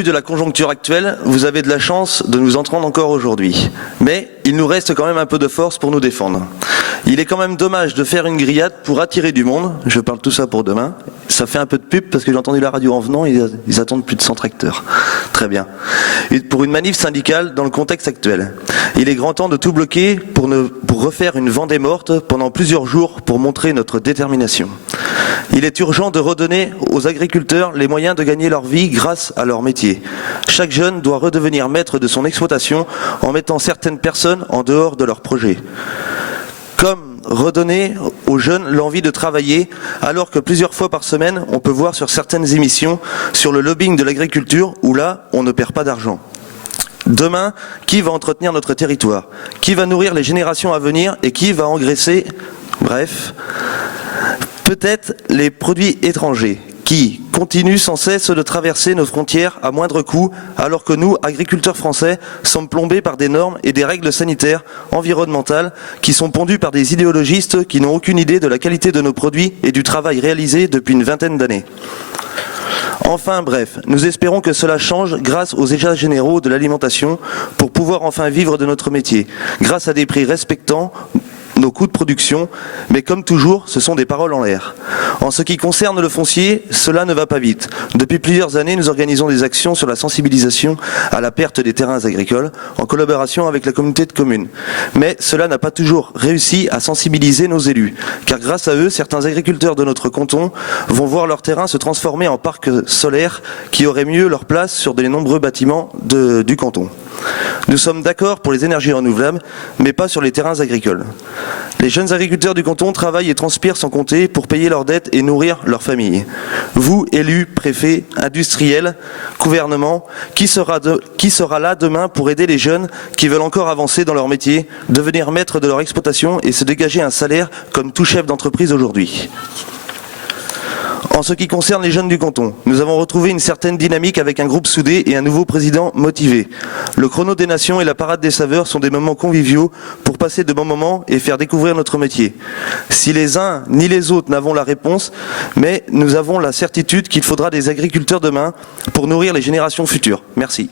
De la conjoncture actuelle, vous avez de la chance de nous entendre encore aujourd'hui. Mais il nous reste quand même un peu de force pour nous défendre. Il est quand même dommage de faire une grillade pour attirer du monde. Je parle tout ça pour demain. Ça fait un peu de pub parce que j'ai entendu la radio en venant, ils attendent plus de 100 tracteurs. Très bien. Et pour une manif syndicale dans le contexte actuel. Il est grand temps de tout bloquer pour refaire une Vendée morte pendant plusieurs jours pour montrer notre détermination. Il est urgent de redonner aux agriculteurs les moyens de gagner leur vie grâce à leur métier. Chaque jeune doit redevenir maître de son exploitation en mettant certaines personnes en dehors de leur projet. Comme redonner aux jeunes l'envie de travailler, alors que plusieurs fois par semaine, on peut voir sur certaines émissions sur le lobbying de l'agriculture, où là, on ne perd pas d'argent. Demain, qui va entretenir notre territoire? Qui va nourrir les générations à venir et qui va engraisser? Bref, peut-être les produits étrangers qui continuent sans cesse de traverser nos frontières à moindre coût, alors que nous, agriculteurs français, sommes plombés par des normes et des règles sanitaires, environnementales, qui sont pondues par des idéologistes qui n'ont aucune idée de la qualité de nos produits et du travail réalisé depuis une vingtaine d'années. Enfin bref, nous espérons que cela change grâce aux états généraux de l'alimentation pour pouvoir enfin vivre de notre métier, grâce à des prix respectant nos coûts de production, mais comme toujours, ce sont des paroles en l'air. En ce qui concerne le foncier, cela ne va pas vite. Depuis plusieurs années, nous organisons des actions sur la sensibilisation à la perte des terrains agricoles, en collaboration avec la communauté de communes. Mais cela n'a pas toujours réussi à sensibiliser nos élus, car grâce à eux, certains agriculteurs de notre canton vont voir leur terrain se transformer en parc solaire qui aurait mieux leur place sur de nombreux bâtiments du canton. Nous sommes d'accord pour les énergies renouvelables, mais pas sur les terrains agricoles. Les jeunes agriculteurs du canton travaillent et transpirent sans compter pour payer leurs dettes et nourrir leurs familles. Vous, élus, préfets, industriels, gouvernement, qui sera là demain pour aider les jeunes qui veulent encore avancer dans leur métier, devenir maîtres de leur exploitation et se dégager un salaire comme tout chef d'entreprise aujourd'hui? En ce qui concerne les jeunes du canton, nous avons retrouvé une certaine dynamique avec un groupe soudé et un nouveau président motivé. Le chrono des nations et la parade des saveurs sont des moments conviviaux pour passer de bons moments et faire découvrir notre métier. Si les uns ni les autres n'avons la réponse, mais nous avons la certitude qu'il faudra des agriculteurs demain pour nourrir les générations futures. Merci.